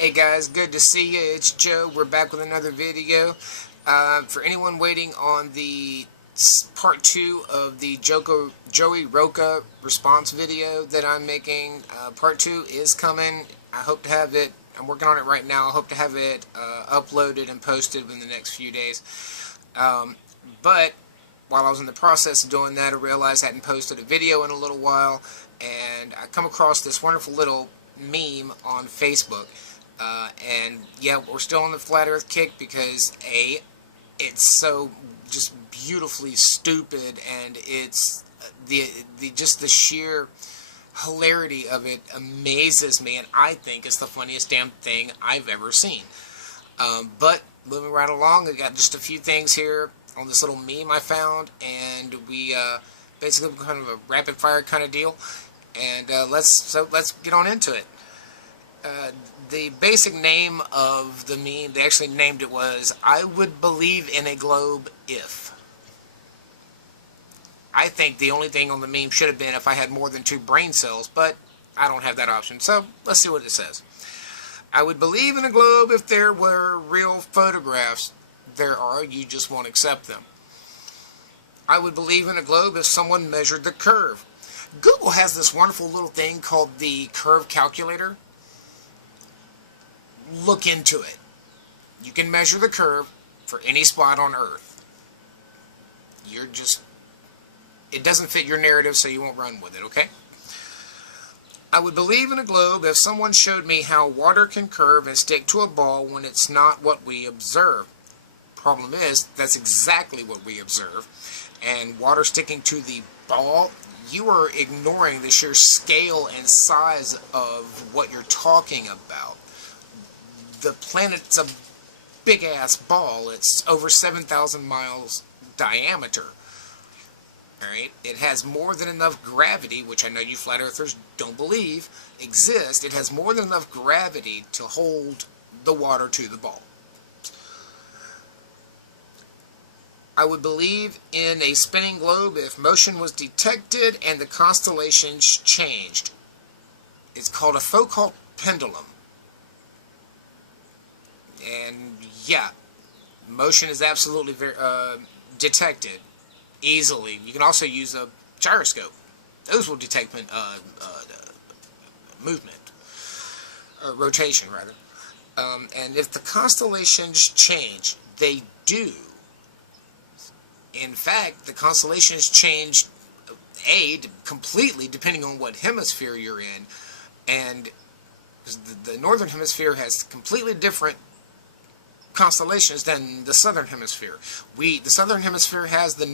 Hey guys, good to see you. It's Joe. We're back with another video. For anyone waiting on the part 2 of the Joey Roca response video that I'm making, part 2 is coming. I hope to have it, I'm working on it right now. I hope to have it uploaded and posted within the next few days. But while I was in the process of doing that, I realized I hadn't posted a video in a little while, and I come across this wonderful little meme on Facebook. And yeah, we're still on the flat earth kick because it's so just beautifully stupid, and it's just the sheer hilarity of it amazes me, and I think it's the funniest damn thing I've ever seen. But moving right along, I got just a few things here on this little meme I found, and we basically kind of a rapid fire kind of deal, and let's get on into it. The basic name of the meme, they actually named it, was "I would believe in a globe if." I think the only thing on the meme should have been if I had more than 2 brain cells, but I don't have that option, so let's see what it says. I would believe in a globe if there were real photographs. There are, you just won't accept them. I would believe in a globe if someone measured the curve. Google has this wonderful little thing called the curve calculator. Look into it. You can measure the curve for any spot on Earth. It doesn't fit your narrative, so you won't run with it, okay? I would believe in a globe if someone showed me how water can curve and stick to a ball when it's not what we observe. Problem is, that's exactly what we observe. And water sticking to the ball, you are ignoring the sheer scale and size of what you're talking about. The planet's a big-ass ball. It's over 7,000 miles diameter. Alright? It has more than enough gravity, which I know you flat earthers don't believe exists. It has more than enough gravity to hold the water to the ball. I would believe in a spinning globe if motion was detected and the constellations changed. It's called a Foucault pendulum. And yeah, motion is absolutely detected easily. You can also use a gyroscope. Those will detect movement, rotation rather. And if the constellations change, they do. In fact, the constellations change completely depending on what hemisphere you're in, and the northern hemisphere has completely different constellations than the southern hemisphere. The southern hemisphere has the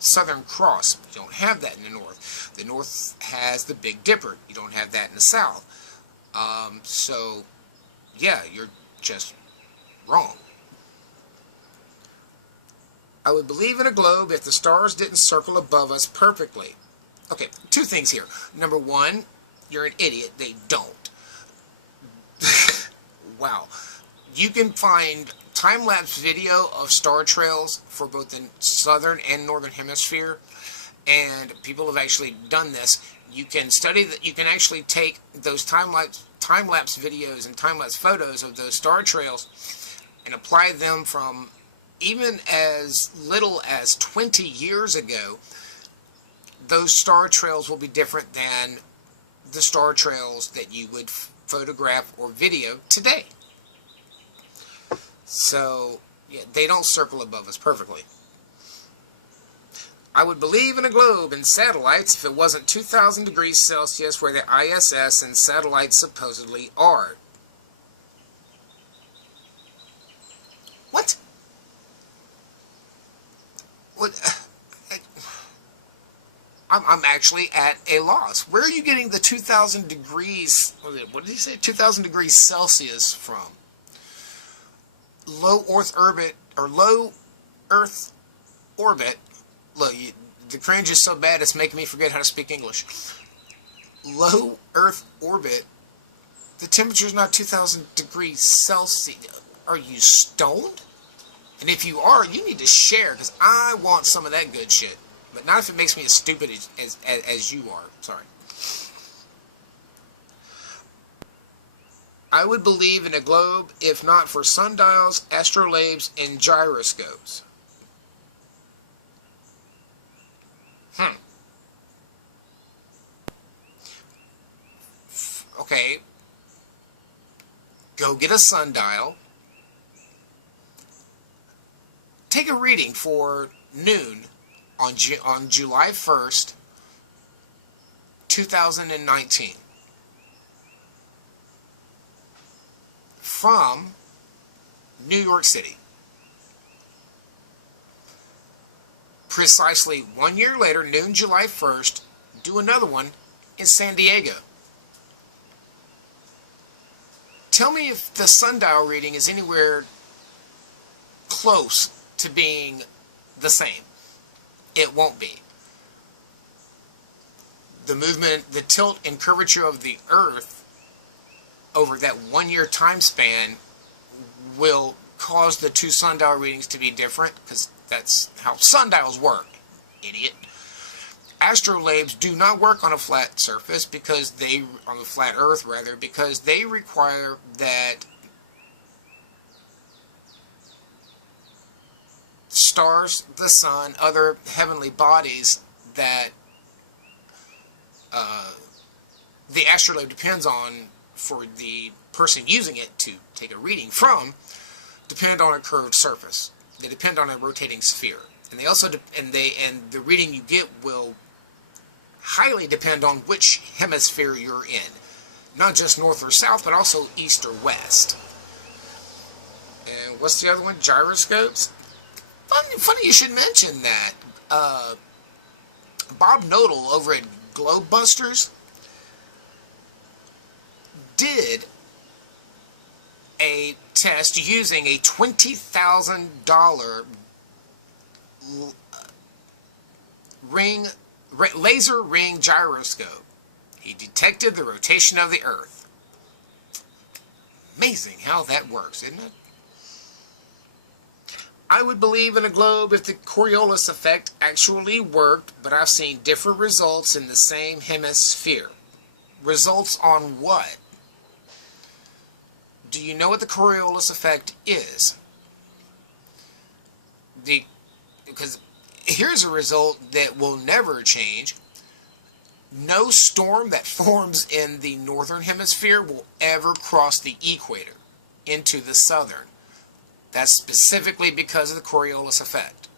Southern Cross. You don't have that in the north. The north has the Big Dipper. You don't have that in the south. So yeah, you're just wrong. I would believe in a globe if the stars didn't circle above us perfectly. Okay, 2 things here. Number 1, you're an idiot. They don't. Wow. You can find time-lapse video of star trails for both the southern and northern hemisphere, and people have actually done this. You can study that. You can actually take those time-lapse videos and time-lapse photos of those star trails and apply them from even as little as 20 years ago. Those star trails will be different than the star trails that you would photograph or video today. So, yeah, they don't circle above us perfectly. I would believe in a globe and satellites if it wasn't 2,000 degrees Celsius where the ISS and satellites supposedly are. What? I'm actually at a loss. Where are you getting the 2,000 degrees, what did he say, 2,000 degrees Celsius from? Low Earth orbit, look, the cringe is so bad it's making me forget how to speak English. Low Earth orbit, the temperature is not 2,000 degrees Celsius. Are you stoned? And if you are, you need to share, because I want some of that good shit. But not if it makes me as stupid as you are. Sorry. I would believe in a globe if not for sundials, astrolabes, and gyroscopes. Okay. Go get a sundial. Take a reading for noon on July 1st, 2019. From New York City. Precisely 1 year later, noon July 1st, do another one in San Diego. Tell me if the sundial reading is anywhere close to being the same. It won't be. The movement, the tilt and curvature of the Earth over that 1 year time span will cause the two sundial readings to be different, because that's how sundials work, idiot. Astrolabes do not work on a flat surface, because they, on the flat Earth rather, because they require that stars, the sun, other heavenly bodies that the astrolabe depends on for the person using it to take a reading from, depend on a curved surface. They depend on a rotating sphere, and they also and the reading you get will highly depend on which hemisphere you're in, not just north or south, but also east or west. And what's the other one? Gyroscopes. Funny you should mention that. Bob Nodal over at Globebusters did a test using a $20,000 laser ring gyroscope. He detected the rotation of the Earth. Amazing how that works, isn't it? I would believe in a globe if the Coriolis effect actually worked, but I've seen different results in the same hemisphere. Results on what? Do you know what the Coriolis effect is? Because here's a result that will never change. No storm that forms in the northern hemisphere will ever cross the equator into the southern. That's specifically because of the Coriolis effect.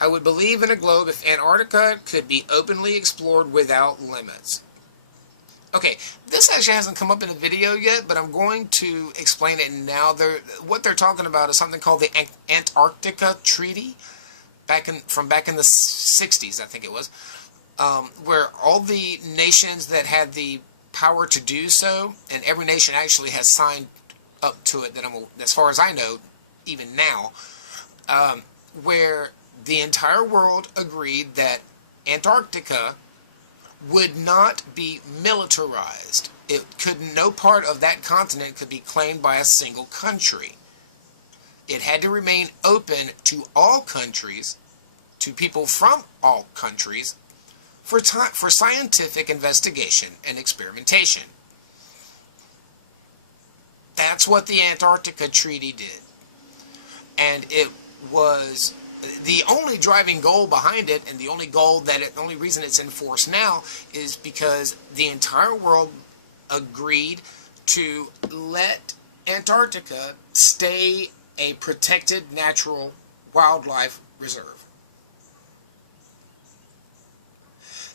I would believe in a globe if Antarctica could be openly explored without limits. Okay, this actually hasn't come up in a video yet, but I'm going to explain it now. What they're talking about is something called the Antarctica Treaty, from back in the 60s, I think it was, where all the nations that had the power to do so, and every nation actually has signed up to it, as far as I know, even now, where the entire world agreed that Antarctica would not be militarized. No part of that continent could be claimed by a single country. It had to remain open to all countries, to people from all countries, for scientific investigation and experimentation. That's what the Antarctica Treaty did. And it was the only driving goal behind it, and the only reason it's in force now is because the entire world agreed to let Antarctica stay a protected natural wildlife reserve.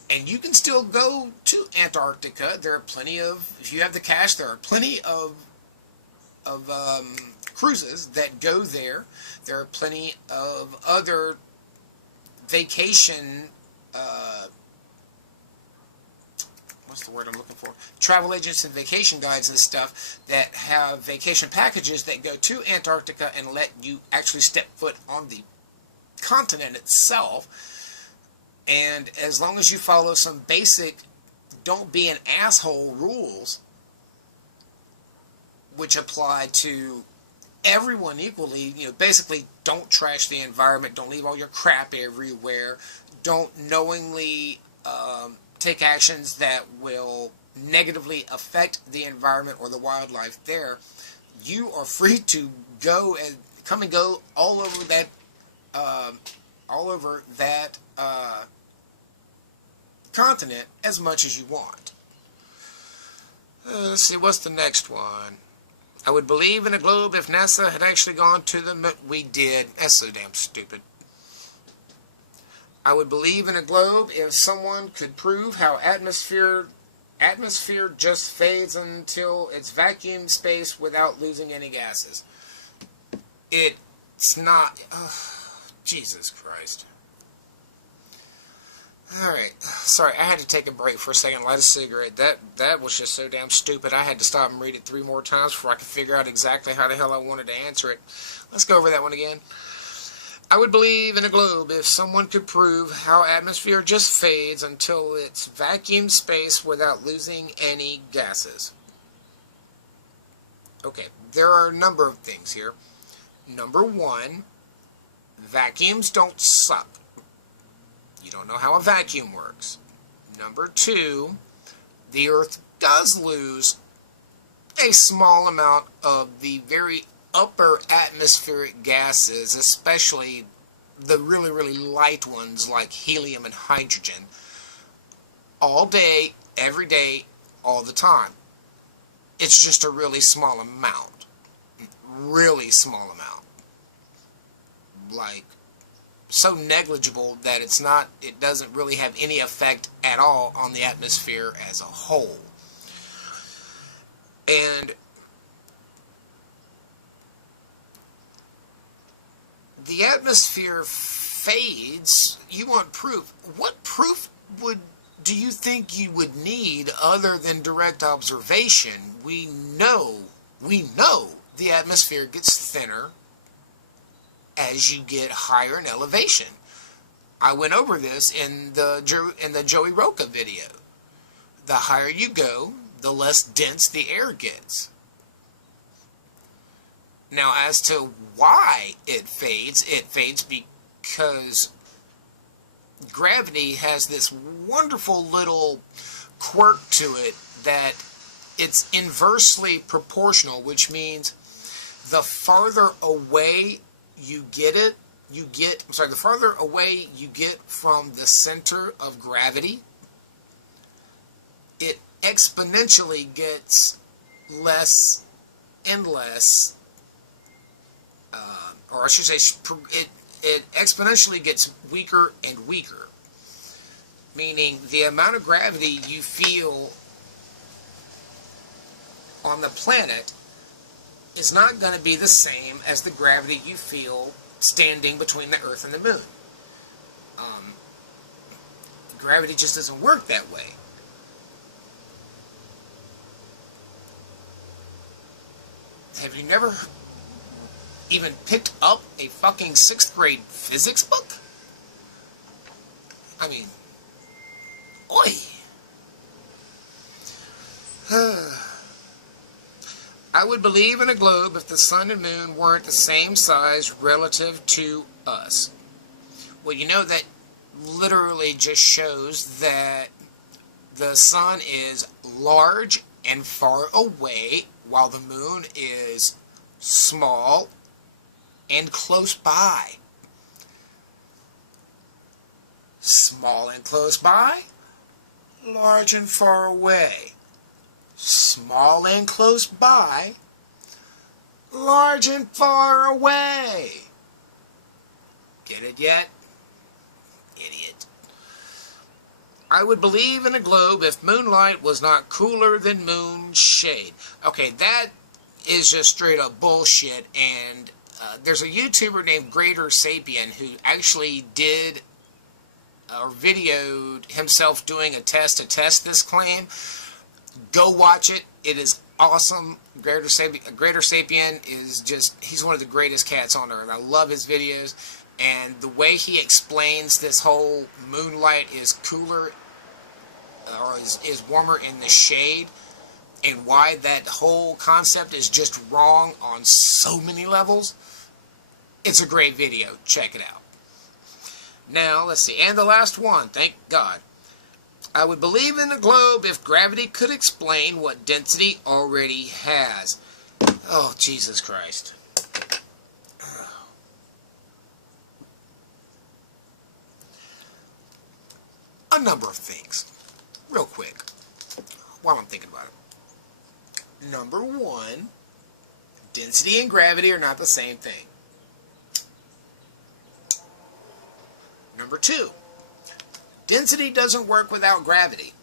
And you can still go to Antarctica. There are plenty of, if you have the cash, there are plenty of cruises that go there. There are plenty of other vacation, what's the word I'm looking for? Travel agents and vacation guides and stuff that have vacation packages that go to Antarctica and let you actually step foot on the continent itself. And as long as you follow some basic don't be an asshole rules, which apply to everyone equally, basically don't trash the environment, don't leave all your crap everywhere, don't knowingly take actions that will negatively affect the environment or the wildlife there, you are free to go and come and go all over that continent as much as you want. Let's see, what's the next one? I would believe in a globe if NASA had actually gone to the moon. We did. That's so damn stupid. I would believe in a globe if someone could prove how atmosphere just fades until it's vacuum space without losing any gases. It's not... Jesus Christ. Alright, sorry, I had to take a break for a second, light a cigarette. That was just so damn stupid, I had to stop and read it 3 more times before I could figure out exactly how the hell I wanted to answer it. Let's go over that one again. I would believe in a globe if someone could prove how atmosphere just fades until it's vacuum space without losing any gases. Okay, there are a number of things here. Number 1, vacuums don't suck. You don't know how a vacuum works. Number 2, the Earth does lose a small amount of the very upper atmospheric gases, especially the really, really light ones like helium and hydrogen, all day, every day, all the time. It's just a really small amount. Really small amount. Like, so negligible that it doesn't really have any effect at all on the atmosphere as a whole. And the atmosphere fades. You want proof. What proof do you think you would need other than direct observation? We know the atmosphere gets thinner as you get higher in elevation. I went over this in the Joey Roca video. The higher you go, the less dense the air gets. Now, as to why it fades because gravity has this wonderful little quirk to it that it's inversely proportional, which means the farther away you get the farther away you get from the center of gravity, it exponentially gets less and less, or I should say, it exponentially gets weaker and weaker. Meaning the amount of gravity you feel on the planet is not going to be the same as the gravity you feel standing between the Earth and the Moon. Gravity just doesn't work that way. Have you never even picked up a fucking 6th grade physics book? I mean, oi! I would believe in a globe if the sun and moon weren't the same size relative to us. Well, you know, that literally just shows that the sun is large and far away, while the moon is small and close by. Small and close by, large and far away. Small and close by, large and far away. Get it yet? Idiot. I would believe in a globe if moonlight was not cooler than moon shade. Okay, that is just straight up bullshit, and there's a YouTuber named Greater Sapien who actually did or videoed himself doing a test to test this claim. Go watch it. It is awesome. Greater Sapien is just, he's one of the greatest cats on earth. I love his videos, and the way he explains this whole moonlight is cooler or is warmer in the shade, and why that whole concept is just wrong on so many levels. It's a great video. Check it out. Now, let's see. And the last one, thank God. I would believe in a globe if gravity could explain what density already has. Oh, Jesus Christ. A number of things. Real quick. While I'm thinking about it. Number one, density and gravity are not the same thing. Number two, density doesn't work without gravity.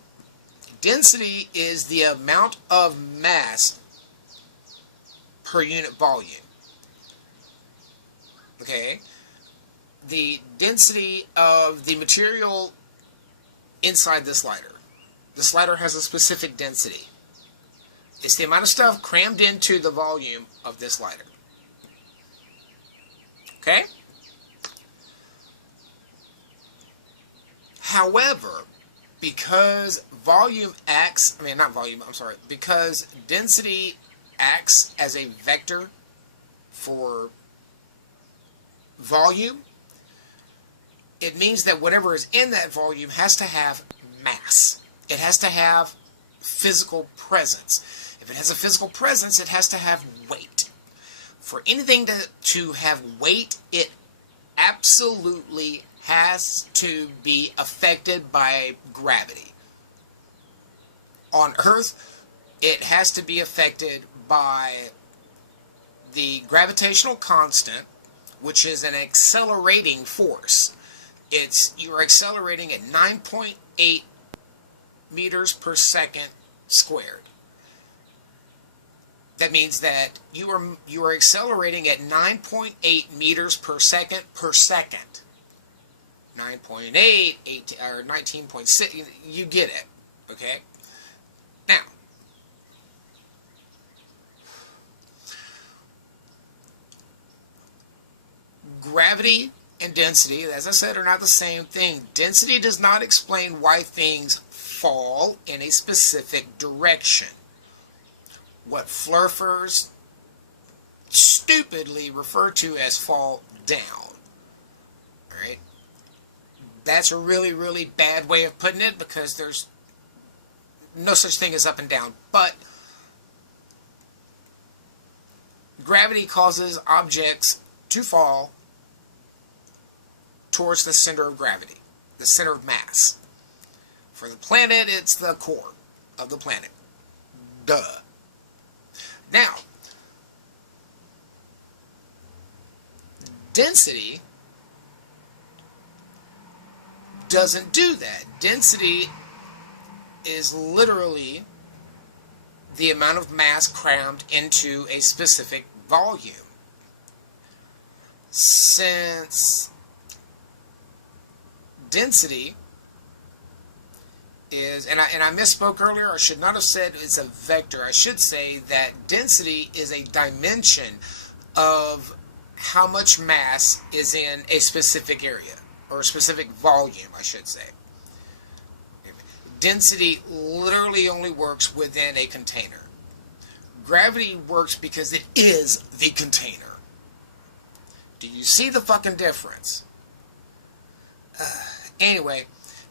Density is the amount of mass per unit volume. Okay? The density of the material inside this lighter. This lighter has a specific density. It's the amount of stuff crammed into the volume of this lighter. Okay? However, because because density acts as a vector for volume, it means that whatever is in that volume has to have mass. It has to have physical presence. If it has a physical presence, it has to have weight. For anything to have weight, it absolutely has to be affected by gravity. On Earth, it has to be affected by the gravitational constant, which is an accelerating force. You're accelerating at 9.8 meters per second squared. That means that you are accelerating at 9.8 meters per second per second. 9.8, 18, or 19.6, you get it, okay? Now, gravity and density, as I said, are not the same thing. Density does not explain why things fall in a specific direction. What flurfers stupidly refer to as fall down. Alright? That's a really, really bad way of putting it, because there's no such thing as up and down. But gravity causes objects to fall towards the center of gravity, the center of mass. For the planet, it's the core of the planet. Duh. Now, density doesn't do that. Density is literally the amount of mass crammed into a specific volume. Since density is, and I misspoke earlier, I should not have said it's a vector. I should say that density is a dimension of how much mass is in a specific area, or a specific volume, I should say. Density literally only works within a container. Gravity works because it is the container. Do you see the fucking difference? Anyway,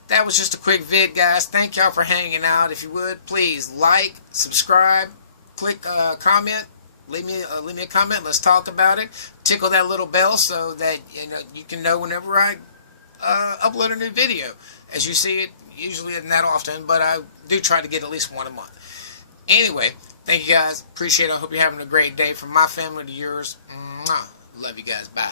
that was just a quick vid, guys. Thank y'all for hanging out. If you would, please like, subscribe, click comment, leave me a comment. Let's talk about it. Tickle that little bell so that you can know whenever I upload a new video. As you see, it usually isn't that often, but I do try to get at least one a month. Anyway, thank you guys. Appreciate it. I hope you're having a great day. From my family to yours. Mwah. Love you guys. Bye.